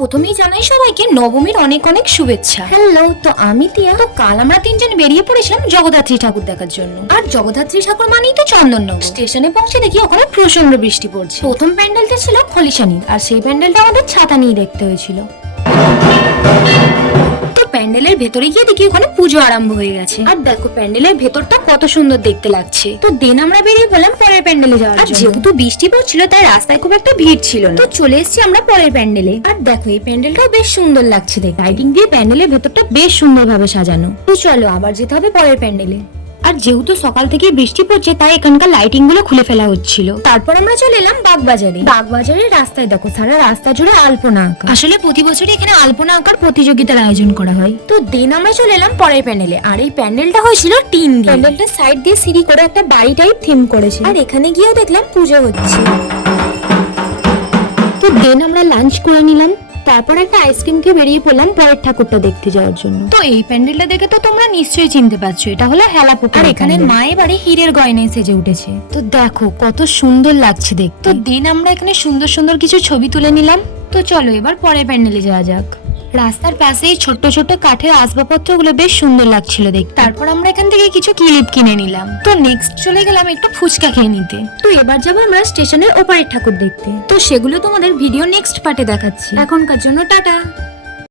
প্রথমেই জানাই সবাইকে নবমীর অনেক অনেক শুভেচ্ছা। হ্যালো, তো আমি তিয়া। তো কাল আমরা তিনজন বেরিয়ে পড়েছিলাম জগদ্ধাত্রী ঠাকুর দেখার জন্য। আর জগদ্ধাত্রী ঠাকুর মানেই তো চন্দননগর। স্টেশনে পৌঁছে দেখি ওখানে প্রচন্ড বৃষ্টি পড়ছে। প্রথম প্যান্ডেলটা ছিল খলিশানির, আর সেই প্যান্ডেলটা আমাদের ছাতা নিয়ে দেখতে হয়েছিল। প্যান্ডেলের ভেতরে গিয়ে দেখি ওখানে পুজো আরম্ভ হয়ে গেছে। আর দেখো প্যান্ডেলের ভেতরটা কত সুন্দর দেখতে লাগছে। তো দেন আমরা বেরিয়ে পড়লাম পরের প্যান্ডেলে যাওয়ার জন্য। যেহেতু বৃষ্টি পড়ছিল তাই রাস্তায় খুব একটা ভিড় ছিল না। তো চলে এসেছি আমরা পরের প্যান্ডেলে। আর দেখো এই প্যান্ডেলটাও বেশ সুন্দর লাগছে দেখতে। লাইটিং দিয়ে প্যান্ডেলের ভেতরটা বেশ সুন্দরভাবে সাজানো। তো চলো আবার যেতে হবে পরের প্যান্ডেলে। আর যেহেতু সকাল থেকে বৃষ্টি পড়ছে তাই এখানকার লাইটিং গুলো খুলে ফেলা হচ্ছিল। তারপর আমরা চলে এলাম বাগবাজারে। বাগবাজারের রাস্তায় দেখো সারা রাস্তা জুড়ে আলপনা আঁকা। আসলে প্রতি বছরই এখানে আলপনা আঁকার প্রতিযোগিতার আয়োজন করা হয়। তো দেন আমরা চলে এলাম পরের প্যান্ডেলে। আর এই প্যান্ডেলটা হয়েছিল টিন দিয়ে। প্যান্ডেলটার সাইড দিয়ে সিঁড়ি করে একটা বাড়ি টাইপ থিম করেছে। আর এখানে গিয়েও দেখলাম পুজো হচ্ছে। তো দেন আমরা লাঞ্চ করে নিলাম। তারপর একটা আইসক্রিম খেয়ে বেরিয়ে পড়লাম পরের ঠাকুরটা দেখতে যাওয়ার জন্য। তো এই প্যান্ডেলটা দেখে তো তোমরা নিশ্চয়ই চিনতে পারছো, এটা হলো হেলাপুকুর। আর এখানে মা এবারে হীরের গয়নায় সেজে উঠেছে। তো দেখো কত সুন্দর লাগছে দেখতে। তো দিন আমরা এখানে সুন্দর সুন্দর কিছু ছবি তুলে নিলাম। তো চলো এবার পরের প্যান্ডেলে যাওয়া যাক। রাস্তার পাশেই ছোট্ট ছোট্ট কাঠের আসবাবপত্রগুলো বেশ সুন্দর লাগছিল দেখতে। তারপর আমরা এখান থেকে কিছু ক্লিপ কিনে নিলাম। তো নেক্সট চলে গেলাম একটু ফুচকা খেয়ে নিতে। তো এবার যাবো আমরা স্টেশনের ওপারের ঠাকুর দেখতে। তো সেগুলো তোমাদের ভিডিও নেক্সট পার্টে দেখাচ্ছি। এখনকার জন্য টাটা।